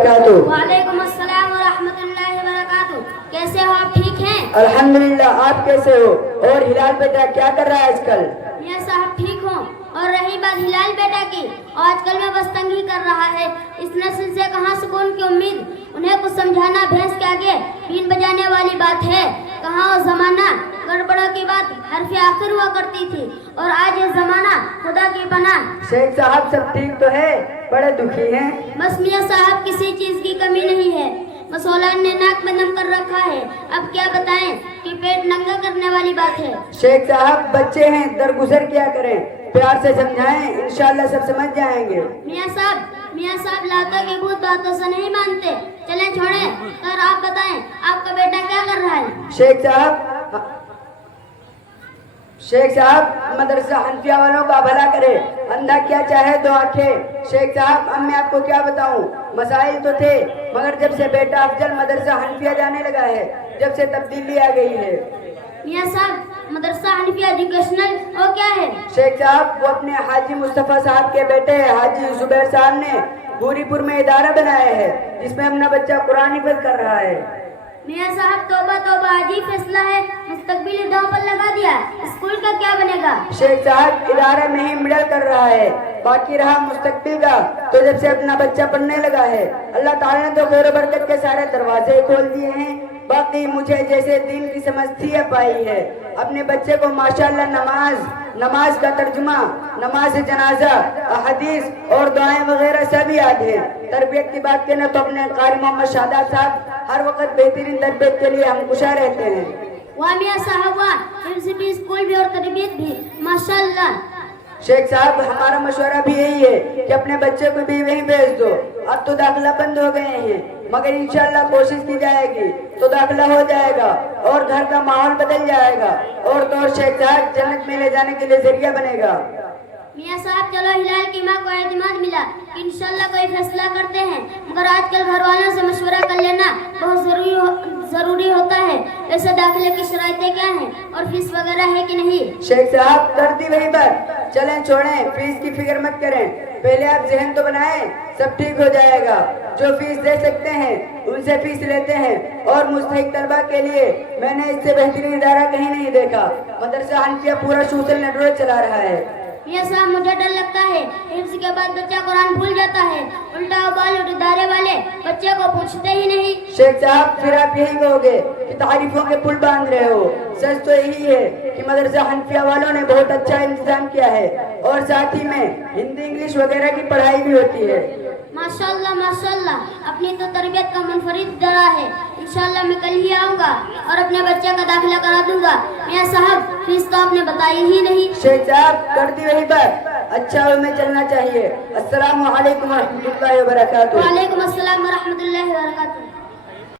वालेकुम अस्सलाम व रहमतुल्लाहि व बरकातुहू। कैसे हो आप, ठीक हैं? अल्हम्दुलिल्लाह, आप कैसे हो? और हिलाल बेटा क्या कर रहा है आजकल? मियां साहब ठीक हूँ। और रही बात हिलाल बेटा की, आजकल में बस तंगी कर रहा है। इस नस्ल से कहाँ सुकून की उम्मीद। उन्हें कुछ समझाना भैंस के आगे बीन बजाने वाली बात है। कहाँ वो जमाना गड़बड़ों की बात हरफ आखिर हुआ करती थी, और आज ये जमाना खुदा की पनाह। शेख साहब सब ठीक तो है? बड़े दुखी हैं। बस मियां साहब किसी चीज की कमी नहीं है। मसौलान ने नाक में दम कर रखा है। अब क्या बताएं कि पेट नंगा करने वाली बात है। शेख साहब बच्चे हैं, दरगुजर क्या करें, प्यार से समझाएं, इंशाल्लाह सब समझ जाएंगे। मियां साहब लातों के भूत बातों से नहीं मानते। चलें छोड़ें, और आप बताएं आपका बेटा क्या कर रहा है? शेख साहब मदरसा हनफिया वालों का भला करे, अंधा क्या चाहे दो आंखें। शेख साहब अब मैं आपको क्या बताऊं, मसाइल तो थे, मगर जब से बेटा अफजल मदरसा हनफिया जाने लगा है, जब से तब्दीली आ गई है। मियां साहब मदरसा हनफिया एजुकेशनल वो क्या है? शेख साहब वो अपने हाजी मुस्तफा साहब के बेटे हाजी जुबैर साहब ने पूरीपुर में इदारा बनाया है, जिसमें अपना बच्चा कुरान हिफ्ज़ कर रहा है। मियां साहब तौबा तौबा, अजीब फैसला है, मुस्तकबिल दांव पर लगा दिया। स्कूल का क्या बनेगा? शेख साहब इदारे में ही मिडल कर रहा है, बाकी रहा मुस्तकबिल का तो जब से अपना बच्चा पढ़ने लगा है, अल्लाह ताला ने तो खैर बरकत के सारे दरवाजे खोल दिए हैं। बाकी मुझे जैसे दीन की समझ थी पाई है, अपने बच्चे को माशाअल्लाह नमाज का तर्जुमा, नमाज जनाजा, हदीस और दुआएं वगैरह सब याद है। तरबियत की बात करें तो अपने कारी मोहम्मद शादाब साहब हर वक्त बेहतरीन तरबियत के लिए हम खुशा रहते हैं। वाह मियां साहब वाह, हिफ्ज़ भी, स्कूल भी और तरबियत भी, माशाअल्लाह। शेख साहब हमारा मशवरा भी यही है कि अपने बच्चे को भी वहीं भेज दो। अब तो दाखिला बंद हो गए हैं, मगर इंशाल्लाह कोशिश की जाएगी तो दाखिला हो जाएगा और घर का माहौल बदल जाएगा, और तो और शेख साहब जन्नत में ले जाने के लिए जरिया बनेगा। मियां साहब चलो हिलाल की माँ को एतमाद मिला कि इंशाल्लाह कोई फैसला करते हैं, मगर आजकल घर वालों से मशवरा कर लेना बहुत जरूरी होता है। वैसे दाखिले की शराइतें क्या हैं और फीस वगैरह है कि नहीं? शेख साहब कर दी वही बात, चलें छोड़ें, फीस की फिक्र मत करें, पहले आप जहन तो बनाएं, सब ठीक हो जाएगा। जो फीस दे सकते हैं उनसे फीस लेते हैं, और मुस्तहिक तलबा के लिए मैंने इससे बेहतरीन इदारा कहीं नहीं देखा। मदरसा हनफिया पूरा सोशल नेटवर्क चला रहा है। मियां साहब मुझे डर लगता है, हिफ्ज़ के बाद बच्चा कुरान भूल जाता है। उल्टा बॉलीवुड इदारे वाले बच्चे को पूछते ही नहीं। शेख साहब फिर आप यही कहोगे कि तारीफों के पुल बांध रहे हो। सच तो यही है कि मदरसा हनफिया वालों ने बहुत अच्छा इंतजाम किया है, और साथ ही में हिंदी इंग्लिश वगैरह की पढ़ाई भी होती है। माशाअल्लाह माशाअल्लाह, अपनी तो तरबियत का मुनफरिद दरा है। इंशाअल्लाह मैं कल ही आऊँगा और अपने बच्चे का दाखिला करा दूंगा। मियां साहब फीस तो आपने बताई ही नहीं। शेख साहब कर दी वही बात, अच्छा में चलना चाहिए। अस्सलामु अलैकुम व रहमतुल्लाहि व बरकातुहू। वालेकुम अस्सलाम व रहमतुल्लाहि व बरकातुहू।